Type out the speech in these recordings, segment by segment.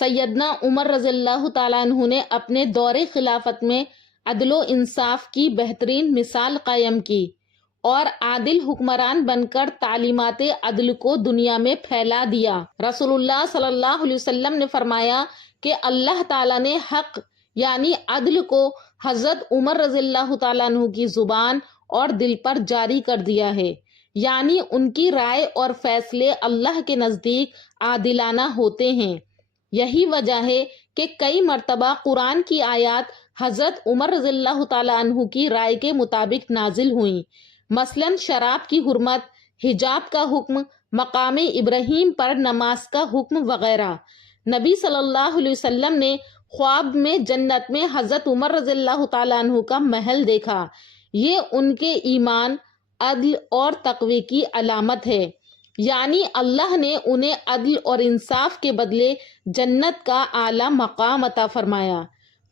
سیدنا عمر رضی اللہ تعالیٰ عنہ نے اپنے دور خلافت میں عدل و انصاف کی بہترین مثال قائم کی اور عادل حکمران بن کر تعلیمات عدل کو دنیا میں پھیلا دیا۔ رسول اللہ صلی اللہ علیہ وسلم نے فرمایا کہ اللہ تعالیٰ نے حق یعنی عدل کو حضرت عمر رضی اللہ تعالیٰ عنہ کی زبان اور دل پر جاری کر دیا ہے، یعنی ان کی رائے اور فیصلے اللہ کے نزدیک عادلانہ ہوتے ہیں۔ یہی وجہ ہے کہ کئی مرتبہ قرآن کی آیات حضرت عمر رضی اللہ تعالیٰ عنہ کی رائے کے مطابق نازل ہوئیں، مثلاً شراب کی حرمت، حجاب کا حکم، مقام ابراہیم پر نماز کا حکم وغیرہ۔ نبی صلی اللہ علیہ وسلم نے خواب میں جنت میں حضرت عمر رضی اللہ تعالیٰ عنہ کا محل دیکھا۔ یہ ان کے ایمان، عدل اور تقوی کی علامت ہے، یعنی اللہ نے انہیں عدل اور انصاف کے بدلے جنت کا اعلیٰ مقام عطا فرمایا۔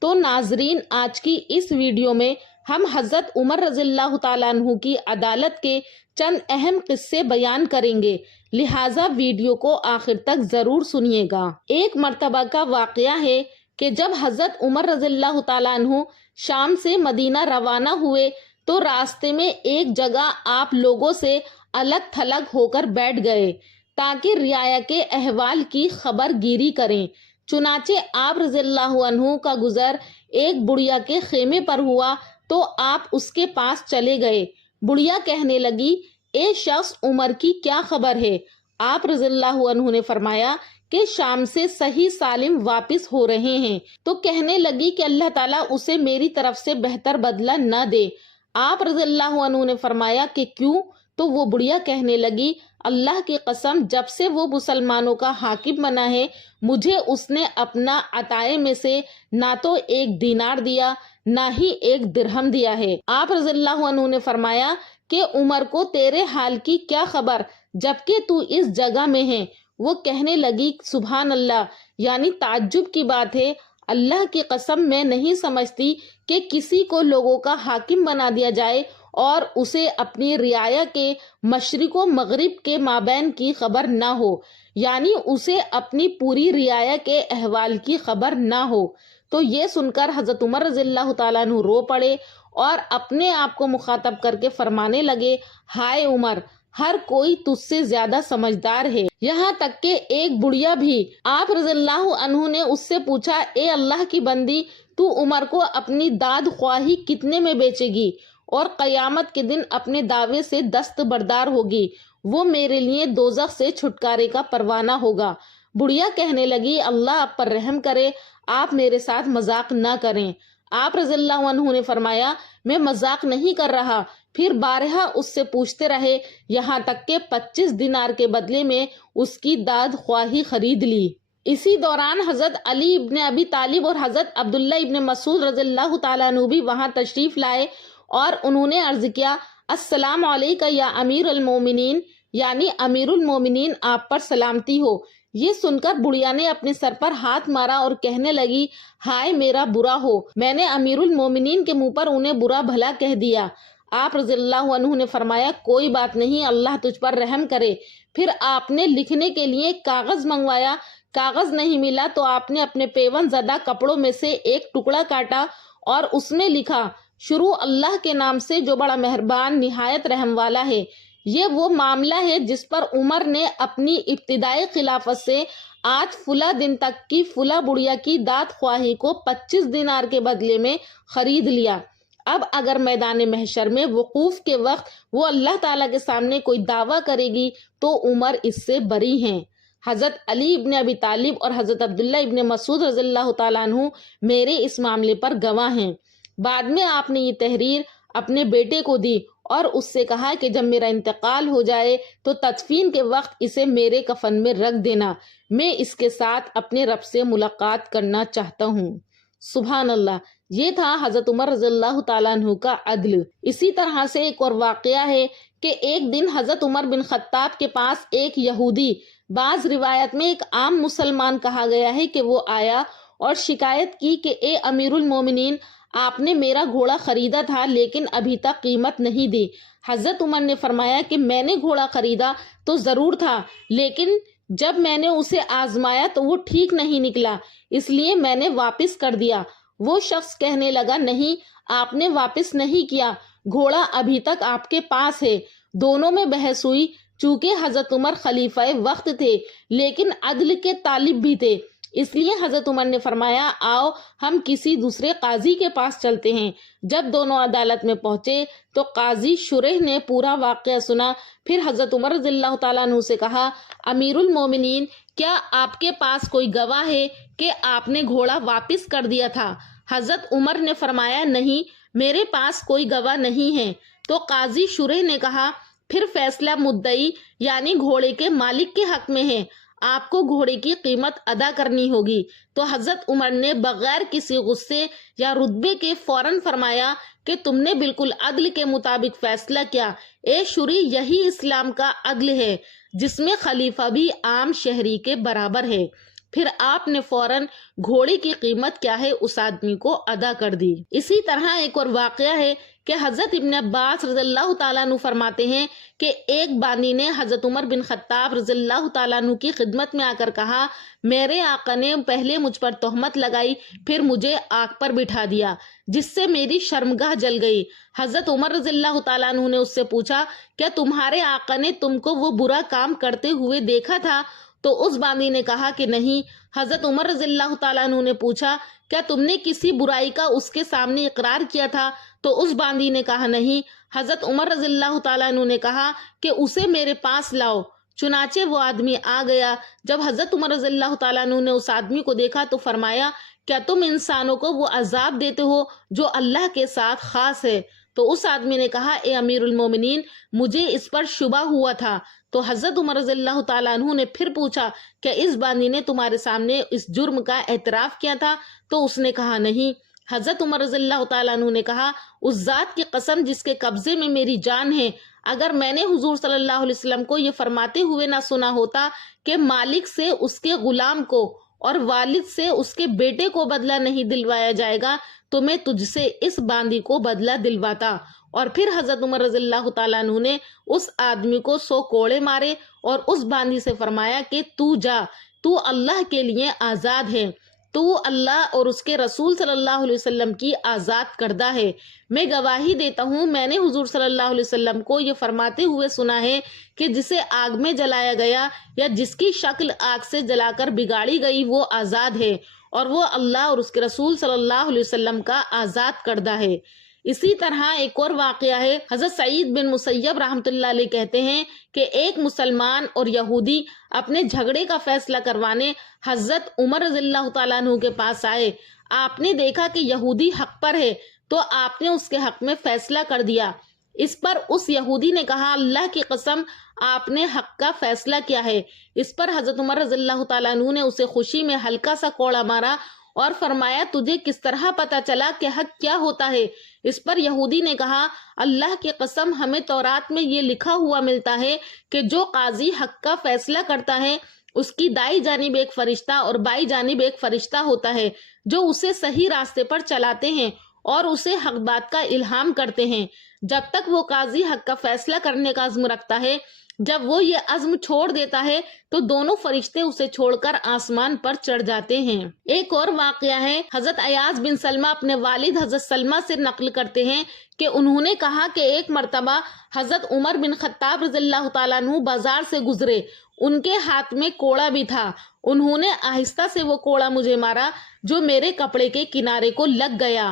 تو ناظرین، آج کی اس ویڈیو میں ہم حضرت عمر رضی اللہ تعالیٰ عنہ کی عدالت کے چند اہم قصے بیان کریں گے، لہٰذا ویڈیو کو آخر تک ضرور سنیے گا۔ ایک مرتبہ کا واقعہ ہے کہ جب حضرت عمر رضی اللہ تعالیٰ عنہ شام سے مدینہ روانہ ہوئے تو راستے میں ایک جگہ آپ لوگوں سے الگ تھلگ ہو کر بیٹھ گئے تاکہ رعایا کے احوال کی خبر گیری کریں۔ چنانچہ آپ رضی اللہ عنہ کا گزر ایک بڑھیا کے خیمے پر ہوا تو آپ اس کے پاس چلے گئے۔ بڑھیا کہنے لگی، اے شخص، عمر کی کیا خبر ہے؟ آپ رضی اللہ عنہ نے فرمایا کہ شام سے صحیح سالم واپس ہو رہے ہیں۔ تو کہنے لگی کہ اللہ تعالیٰ اسے میری طرف سے بہتر بدلہ نہ دے۔ آپ رضی اللہ عنہ نے فرمایا کہ کیوں؟ تو وہ بڑھیا کہنے لگی، اللہ کی قسم، جب سے وہ مسلمانوں کا حاکم بنا ہے مجھے اس نے اپنا عطائے میں سے نہ تو ایک دینار دیا نہ ہی ایک درہم دیا ہے۔ آپ رضی اللہ عنہ نے فرمایا کہ عمر کو تیرے حال کی کیا خبر جبکہ تو اس جگہ میں ہے؟ وہ کہنے لگی، سبحان اللہ، یعنی تعجب کی بات ہے، اللہ کی قسم میں نہیں سمجھتی کہ کسی کو لوگوں کا حاکم بنا دیا جائے اور اسے اپنی رعایا کے مشرق و مغرب کے مابین کی خبر نہ ہو، یعنی اسے اپنی پوری رعایا کے احوال کی خبر نہ ہو۔ تو یہ سن کر حضرت عمر رضی اللہ تعالیٰ عنہ رو پڑے اور اپنے آپ کو مخاطب کر کے فرمانے لگے، ہائے عمر، ہر کوئی تجھ سے زیادہ سمجھدار ہے، یہاں تک کہ ایک بڑھیا بھی۔ آپ رضی اللہ عنہ نے اس سے پوچھا، اے اللہ کی بندی، تو عمر کو اپنی داد خواہی کتنے میں بیچے گی اور قیامت کے دن اپنے دعوے سے دستبردار ہوگی؟ وہ میرے لیے دوزخ سے چھٹکارے کا پروانہ ہوگا۔ بڑھیا کہنے لگی، اللہ آپ پر رحم کرے، آپ میرے ساتھ مذاق نہ کریں۔ آپ رضی اللہ عنہ نے فرمایا، میں مذاق نہیں کر رہا۔ پھر بارہا اس سے پوچھتے رہے یہاں تک کہ 25 دینار کے بدلے میں اس کی داد خواہی خرید لی۔ اسی دوران حضرت علی ابن ابی طالب اور حضرت عبداللہ ابن مسعود رضی اللہ تعالیٰ عنہ بھی وہاں تشریف لائے اور انہوں نے عرض کیا، السلام علیکہ یا امیر المومنین، یعنی امیر المومنین آپ پر سلامتی ہو۔ یہ سن کر بڑھیا نے اپنے سر پر ہاتھ مارا اور کہنے لگی، ہائے میرا برا ہو، میں نے امیر المومنین کے منہ پر انہیں برا بھلا کہہ دیا۔ آپ رضی اللہ عنہ نے فرمایا، کوئی بات نہیں، اللہ تجھ پر رحم کرے۔ پھر آپ نے لکھنے کے لیے کاغذ منگوایا، کاغذ نہیں ملا تو آپ نے اپنے پیون زدہ کپڑوں میں سے ایک ٹکڑا کاٹا اور اس میں لکھا، شروع اللہ کے نام سے جو بڑا مہربان نہایت رحم والا ہے۔ یہ وہ معاملہ ہے جس پر عمر نے اپنی ابتدائی خلافت سے آج فلاں دن تک کی فلاں بڑھیا کی داد خواہی کو 25 دینار کے بدلے میں خرید لیا۔ اب اگر میدان محشر میں وقوف کے وقت وہ اللہ تعالیٰ کے سامنے کوئی دعویٰ کرے گی تو عمر اس سے بری ہیں۔ حضرت علی ابن ابی طالب اور حضرت عبداللہ ابن مسعود رضی اللہ تعالیٰ عنہ میرے اس معاملے پر گواہ ہیں۔ بعد میں آپ نے یہ تحریر اپنے بیٹے کو دی اور اس سے کہا کہ جب میرا انتقال ہو جائے تو تدفین کے وقت اسے میرے کفن میں رکھ دینا، میں اس کے ساتھ اپنے رب سے ملاقات کرنا چاہتا ہوں۔ سبحان اللہ، یہ تھا حضرت عمر رضی اللہ تعالیٰ عنہ کا عدل۔ اسی طرح سے ایک اور واقعہ ہے کہ ایک دن حضرت عمر بن خطاب کے پاس ایک یہودی، بعض روایت میں ایک عام مسلمان کہا گیا ہے کہ وہ آیا اور شکایت کی کہ اے امیر المومنین، آپ نے میرا گھوڑا خریدا تھا لیکن ابھی تک قیمت نہیں دی۔ حضرت عمر نے فرمایا کہ میں نے گھوڑا خریدا تو ضرور تھا، لیکن جب میں نے اسے آزمایا تو وہ ٹھیک نہیں نکلا، اس لیے میں نے واپس کر دیا۔ وہ شخص کہنے لگا، نہیں، آپ نے واپس نہیں کیا، گھوڑا ابھی تک آپ کے پاس ہے۔ دونوں میں بحث ہوئی۔ چونکہ حضرت عمر خلیفہ وقت تھے لیکن عدل کے طالب بھی تھے، اس لیے حضرت عمر نے فرمایا، آؤ ہم کسی دوسرے قاضی کے پاس چلتے ہیں۔ جب دونوں عدالت میں پہنچے تو قاضی شریح نے پورا واقعہ سنا۔ پھر حضرت عمر رضی اللہ تعالیٰ عنہ سے کہا، امیر المومنین، کیا آپ کے پاس کوئی گواہ ہے کہ آپ نے گھوڑا واپس کر دیا تھا؟ حضرت عمر نے فرمایا، نہیں، میرے پاس کوئی گواہ نہیں ہے۔ تو قاضی شریح نے کہا، پھر فیصلہ مدعی یعنی گھوڑے کے مالک کے حق میں ہے، آپ کو گھوڑے کی قیمت ادا کرنی ہوگی۔ تو حضرت عمر نے بغیر کسی غصے یا رتبے کے فوراً فرمایا کہ تم نے بالکل عدل کے مطابق فیصلہ کیا، اے شریح، یہی اسلام کا عدل ہے جس میں خلیفہ بھی عام شہری کے برابر ہے۔ پھر آپ نے فوراً گھوڑے کی قیمت کیا ہے اس آدمی کو ادا کر دی۔ اسی طرح ایک اور واقعہ ہے کہ حضرت ابن عباس رضی اللہ تعالیٰ عنہ فرماتے ہیں کہ ایک بانی نے حضرت عمر بن خطاب رضی اللہ تعالیٰ عنہ کی خدمت میں آ کر کہا، میرے آقا نے پہلے مجھ پر تہمت لگائی، پھر مجھے آگ پر بٹھا دیا، جس سے میری شرمگاہ جل گئی۔ حضرت عمر رضی اللہ تعالیٰ عنہ نے اس سے پوچھا، کیا تمہارے آقا نے تم کو وہ برا کام کرتے ہوئے دیکھا تھا؟ تو اس باندی نے کہا کہ نہیں۔ حضرت عمر رضی اللہ تعالیٰ عنہ نے پوچھا، کیا تم نے کسی برائی کا اس کے سامنے اقرار کیا تھا؟ تو اس باندی نے کہا نہیں۔ حضرت عمر رضی اللہ تعالیٰ عنہ نے کہا کہ اسے میرے پاس لاؤ۔ چنانچہ وہ آدمی آ گیا۔ جب حضرت عمر رضی اللہ تعالیٰ عنہ نے اس آدمی کو دیکھا تو فرمایا، کیا تم انسانوں کو وہ عذاب دیتے ہو جو اللہ کے ساتھ خاص ہے؟ تو اس آدمی نے کہا، اے امیر المومنین، مجھے اس پر شبہ ہوا تھا۔ تو حضرت عمر رضی اللہ تعالیٰ عنہ نے پھر پوچھا کہ اس باندی نے تمہارے سامنے اس جرم کا اعتراف کیا تھا؟ تو اس نے کہا نہیں۔ حضرت عمر رضی اللہ تعالیٰ عنہ نے کہا، اس ذات کی قسم جس کے قبضے میں میری جان ہے، اگر میں نے حضور صلی اللہ علیہ وسلم کو یہ فرماتے ہوئے نہ سنا ہوتا کہ مالک سے اس کے غلام کو اور والد سے اس کے بیٹے کو بدلہ نہیں دلوایا جائے گا تو میں تجھ سے اس باندی کو بدلہ دلواتا۔ اور پھر حضرت عمر رضی اللہ تعالیٰ عنہ نے اس آدمی کو 100 کوڑے مارے اور اس باندی سے فرمایا کہ تو جا، تو اللہ کے لیے آزاد ہے، تو اللہ اور اس کے رسول صلی اللہ علیہ وسلم کی آزاد کردہ ہے۔ میں گواہی دیتا ہوں، میں نے حضور صلی اللہ علیہ وسلم کو یہ فرماتے ہوئے سنا ہے کہ جسے آگ میں جلایا گیا یا جس کی شکل آگ سے جلا کر بگاڑی گئی وہ آزاد ہے، اور وہ اللہ اور اس کے رسول صلی اللہ علیہ وسلم کا آزاد کردہ ہے۔ اسی طرح ایک اور واقعہ ہے۔ حضرت سعید بن مسیب رحمۃ اللہ علیہ کہتے ہیں کہ ایک مسلمان اور یہودی اپنے جھگڑے کا فیصلہ کروانے حضرت عمر رضی اللہ تعالیٰ عنہ کے پاس آئے۔ آپ نے دیکھا کہ یہودی حق پر ہے تو آپ نے اس کے حق میں فیصلہ کر دیا۔ اس پر اس یہودی نے کہا، اللہ کی قسم، آپ نے حق کا فیصلہ کیا ہے۔ اس پر حضرت عمر رضی اللہ تعالیٰ عنہ نے اسے خوشی میں ہلکا سا کوڑا مارا اور فرمایا، تجھے کس طرح پتا چلا کہ حق کیا ہوتا ہے؟ اس پر یہودی نے کہا، اللہ کی قسم، ہمیں تورات میں یہ لکھا ہوا ملتا ہے کہ جو قاضی حق کا فیصلہ کرتا ہے اس کی دائیں جانب ایک فرشتہ اور بائیں جانب ایک فرشتہ ہوتا ہے جو اسے صحیح راستے پر چلاتے ہیں اور اسے حق بات کا الہام کرتے ہیں جب تک وہ قاضی حق کا فیصلہ کرنے کا عزم رکھتا ہے۔ جب وہ یہ عزم چھوڑ دیتا ہے تو دونوں فرشتے اسے چھوڑ کر آسمان پر چڑھ جاتے ہیں۔ ایک اور واقعہ ہے، حضرت ایاز بن سلمہ اپنے والد حضرت سلمہ سے نقل کرتے ہیں کہ انہوں نے کہا کہ ایک مرتبہ حضرت عمر بن خطاب رضی اللہ تعالیٰ عنہ بازار سے گزرے، ان کے ہاتھ میں کوڑا بھی تھا۔ انہوں نے آہستہ سے وہ کوڑا مجھے مارا جو میرے کپڑے کے کنارے کو لگ گیا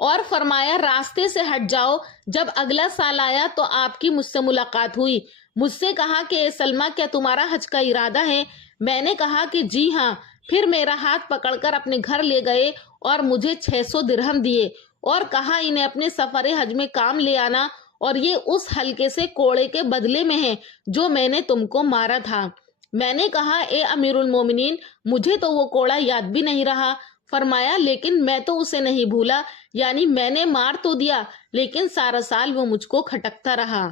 اور فرمایا، راستے سے ہٹ جاؤ۔ جب اگلا سال آیا تو آپ کی مجھ سے ملاقات ہوئی۔ مجھ سے کہا کہ اے سلمہ، کیا تمہارا حج کا ارادہ ہے؟ میں نے کہا کہ جی ہاں۔ پھر میرا ہاتھ پکڑ کر اپنے گھر لے گئے اور مجھے 600 درہم دیے اور کہا، انہیں اپنے سفر حج میں کام لے آنا، اور یہ اس ہلکے سے کوڑے کے بدلے میں ہے جو میں نے تم کو مارا تھا۔ میں نے کہا، اے امیر المومنین، مجھے تو وہ کوڑا یاد بھی نہیں رہا۔ فرمایا، لیکن میں تو اسے نہیں بھولا، یعنی میں نے مار تو دیا لیکن سارا سال وہ مجھ کو کھٹکتا رہا۔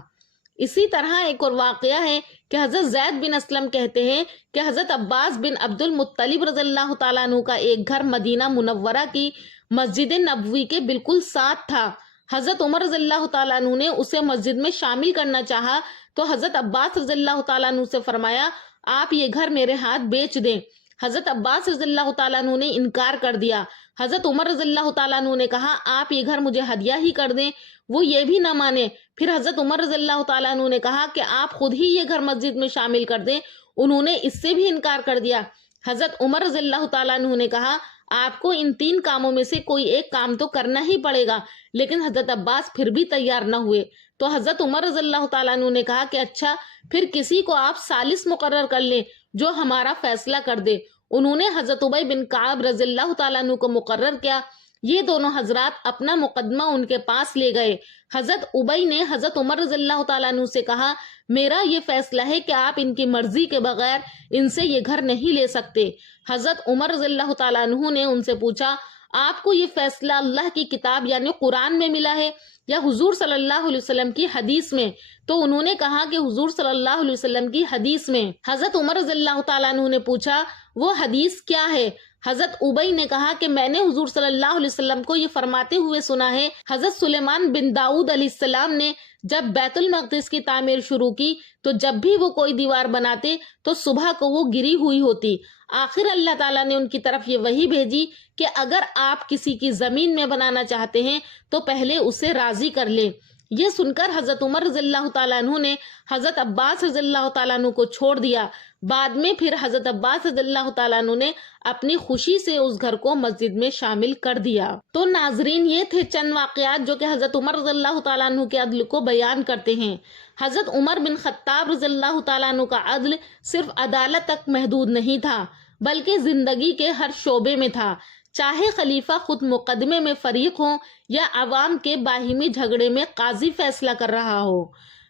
اسی طرح ایک اور واقعہ ہے کہ حضرت زید بن اسلم کہتے ہیں کہ حضرت عباس بن عبد المطلب رضی اللہ تعالیٰ عنہ کا ایک گھر مدینہ منورہ کی مسجد نبوی کے بالکل ساتھ تھا۔ حضرت عمر رضی اللہ تعالیٰ عنہ نے اسے مسجد میں شامل کرنا چاہا تو حضرت عباس رضی اللہ تعالیٰ عنہ سے فرمایا، آپ یہ گھر میرے ہاتھ بیچ دیں۔ حضرت عباس رضی اللہ تعالیٰ عنہ نے انکار کر دیا۔ حضرت عمر رضی اللہ تعالیٰ عنہ نے کہا آپ یہ گھر مجھے ہدیہ ہی کر دیں، وہ یہ بھی نہ مانے۔ پھر حضرت عمر رضی اللہ تعالیٰ عنہ نے کہا کہ آپ خود ہی یہ گھر مسجد میں شامل کر دیں، انہوں نے اس سے بھی انکار کر دیا۔ حضرت عمر رضی اللہ تعالیٰ عنہ نے کہا آپ کو ان 3 کاموں میں سے کوئی ایک کام تو کرنا ہی پڑے گا، لیکن حضرت عباس پھر بھی تیار نہ ہوئے۔ تو حضرت عمر رضی اللہ تعالیٰ عنہ نے کہا کہ اچھا پھر کسی کو آپ ثالث مقرر کر لیں جو ہمارا فیصلہ کر دے۔ انہوں نے حضرت ابی بن کعب رضی اللہ تعالیٰ عنہ کو مقرر کیا۔ یہ دونوں حضرات اپنا مقدمہ ان کے پاس لے گئے۔ حضرت ابی نے حضرت عمر رضی اللہ تعالیٰ عنہ سے کہا میرا یہ فیصلہ ہے کہ آپ ان کی مرضی کے بغیر ان سے یہ گھر نہیں لے سکتے۔ حضرت عمر رضی اللہ تعالیٰ عنہ نے ان سے پوچھا آپ کو یہ فیصلہ اللہ کی کتاب یعنی قرآن میں ملا ہے یا حضور صلی اللہ علیہ وسلم کی حدیث میں؟ تو انہوں نے کہا کہ حضور صلی اللہ علیہ وسلم کی حدیث میں۔ حضرت عمر رضی اللہ تعالیٰ عنہ نے پوچھا وہ حدیث کیا ہے؟ حضرت ابی نے کہا کہ میں نے حضور صلی اللہ علیہ وسلم کو یہ فرماتے ہوئے سنا ہے حضرت سلیمان بن داؤد علیہ السلام نے جب بیت المقدس کی تعمیر شروع کی تو جب بھی وہ کوئی دیوار بناتے تو صبح کو وہ گری ہوئی ہوتی۔ آخر اللہ تعالیٰ نے ان کی طرف یہ وحی بھیجی کہ اگر آپ کسی کی زمین میں بنانا چاہتے ہیں تو پہلے اسے راضی کر لیں۔ یہ سن کر حضرت عمر رضی اللہ تعالیٰ عنہ نے حضرت عباس رضی اللہ تعالیٰ عنہ کو چھوڑ دیا۔ بعد میں پھر حضرت عباس رضی اللہ تعالیٰ عنہ نے اپنی خوشی سے اس گھر کو مسجد میں شامل کر دیا۔ تو ناظرین یہ تھے چند واقعات جو کہ حضرت عمر رضی اللہ تعالیٰ عنہ کے عدل کو بیان کرتے ہیں۔ حضرت عمر بن خطاب رضی اللہ تعالیٰ عنہ کا عدل صرف عدالت تک محدود نہیں تھا بلکہ زندگی کے ہر شعبے میں تھا، چاہے خلیفہ خود مقدمے میں فریق ہوں یا عوام کے باہمی جھگڑے میں قاضی فیصلہ کر رہا ہو۔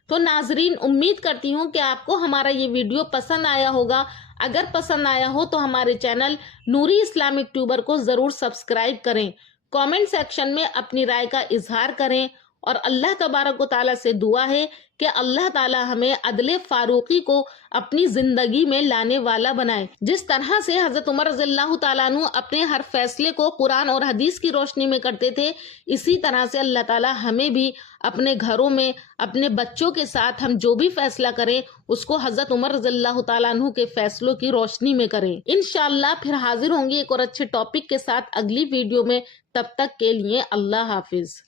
تو ناظرین امید کرتی ہوں کہ آپ کو ہمارا یہ ویڈیو پسند آیا ہوگا۔ اگر پسند آیا ہو تو ہمارے چینل نوری اسلامک ٹیوبر کو ضرور سبسکرائب کریں، کامنٹ سیکشن میں اپنی رائے کا اظہار کریں، اور اللہ تبارک و تعالیٰ سے دعا ہے کہ اللہ تعالیٰ ہمیں عدل فاروقی کو اپنی زندگی میں لانے والا بنائے۔ جس طرح سے حضرت عمر رضی اللہ تعالیٰ عنہ اپنے ہر فیصلے کو قرآن اور حدیث کی روشنی میں کرتے تھے، اسی طرح سے اللہ تعالیٰ ہمیں بھی اپنے گھروں میں اپنے بچوں کے ساتھ ہم جو بھی فیصلہ کریں اس کو حضرت عمر رضی اللہ تعالیٰ عنہ کے فیصلوں کی روشنی میں کریں۔ انشاءاللہ پھر حاضر ہوں گی ایک اور اچھے ٹاپک کے ساتھ اگلی ویڈیو میں، تب تک کے لیے اللہ حافظ۔